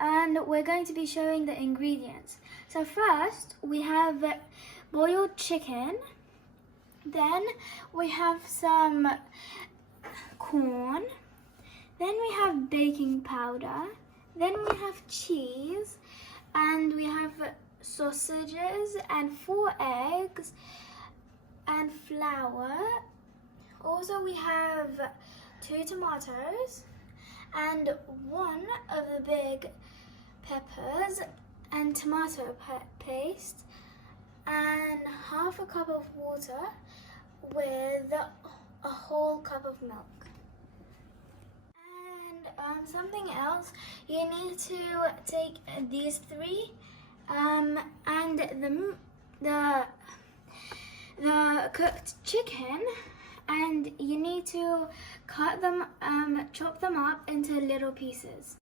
and we're going to be showing the ingredients. So first we have boiled chicken, then we have some corn, then we have baking powder, then we have cheese, and we have sausages and 4 eggs and flour. Also we have 2 tomatoes and 1 of the big peppers and tomato paste and half a cup of water with a whole cup of milk. And something else, you need to take these 3 and the cooked chicken, and you need to cut them, chop them up into little pieces.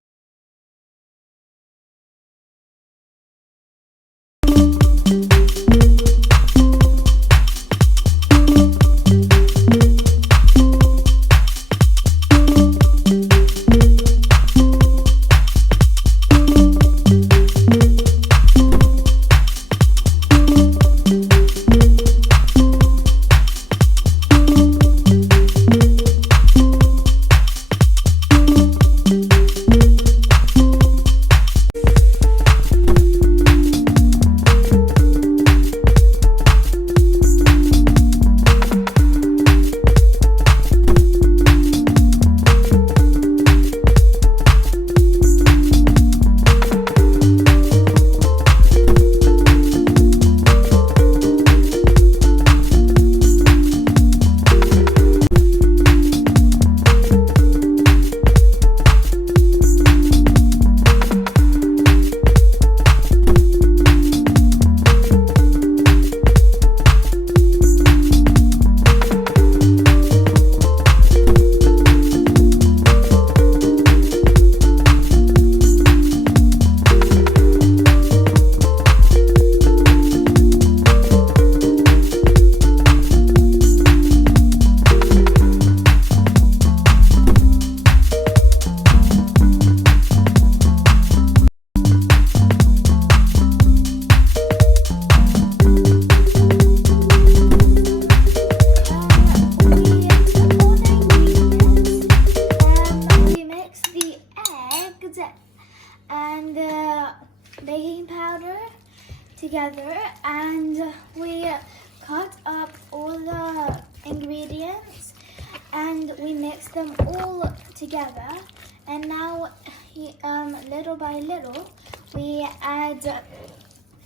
And the baking powder together, and we cut up all the ingredients and we mix them all together, and now little by little we add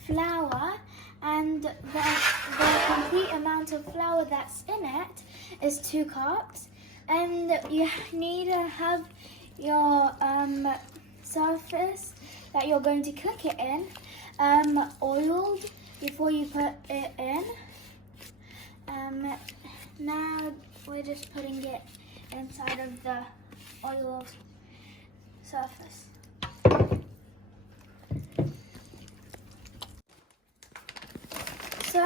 flour, and the complete amount of flour that's in it is 2 cups, and you need to have your surface that you're going to cook it in oiled before you put it in. Now we're just putting it inside of the oiled surface. So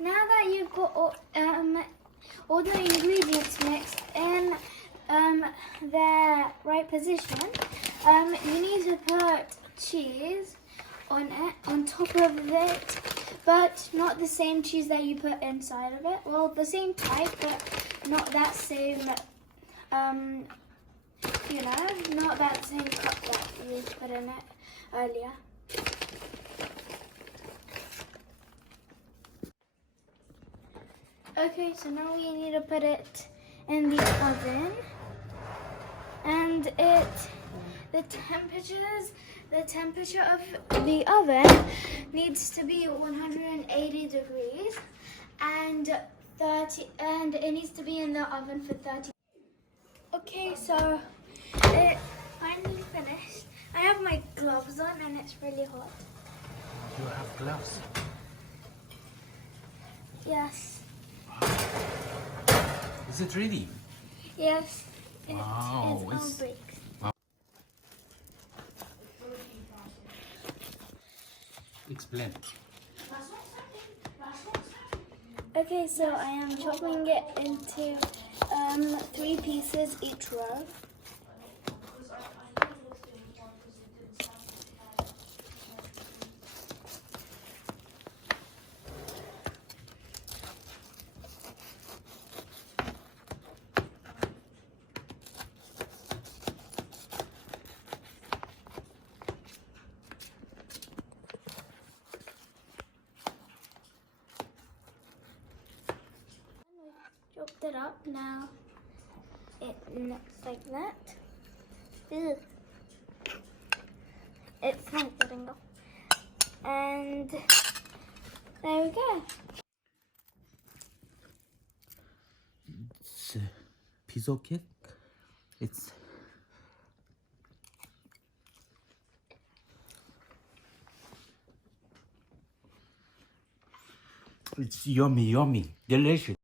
now that you've got all the ingredients mixed in their right position, you need to put cheese on it, on top of it, but not the same cheese that you put inside of it. Well, the same type, but not that same, not that same cup that you put in it earlier. Okay, so now we need to put it in the oven, and the temperature of the oven needs to be 180 degrees, and it needs to be in the oven for 30. Okay, so it finally finished. I have my gloves on and it's really hot. You have gloves? Yes. Is it really? Yes. Wow. It's all breaks. Wow. Explain. Okay, so I am chopping it into 3 pieces each row. mixed it up. Now it looks like that. Ew. It's not getting off. And there we go. It's a piece of cake. It's yummy, delicious.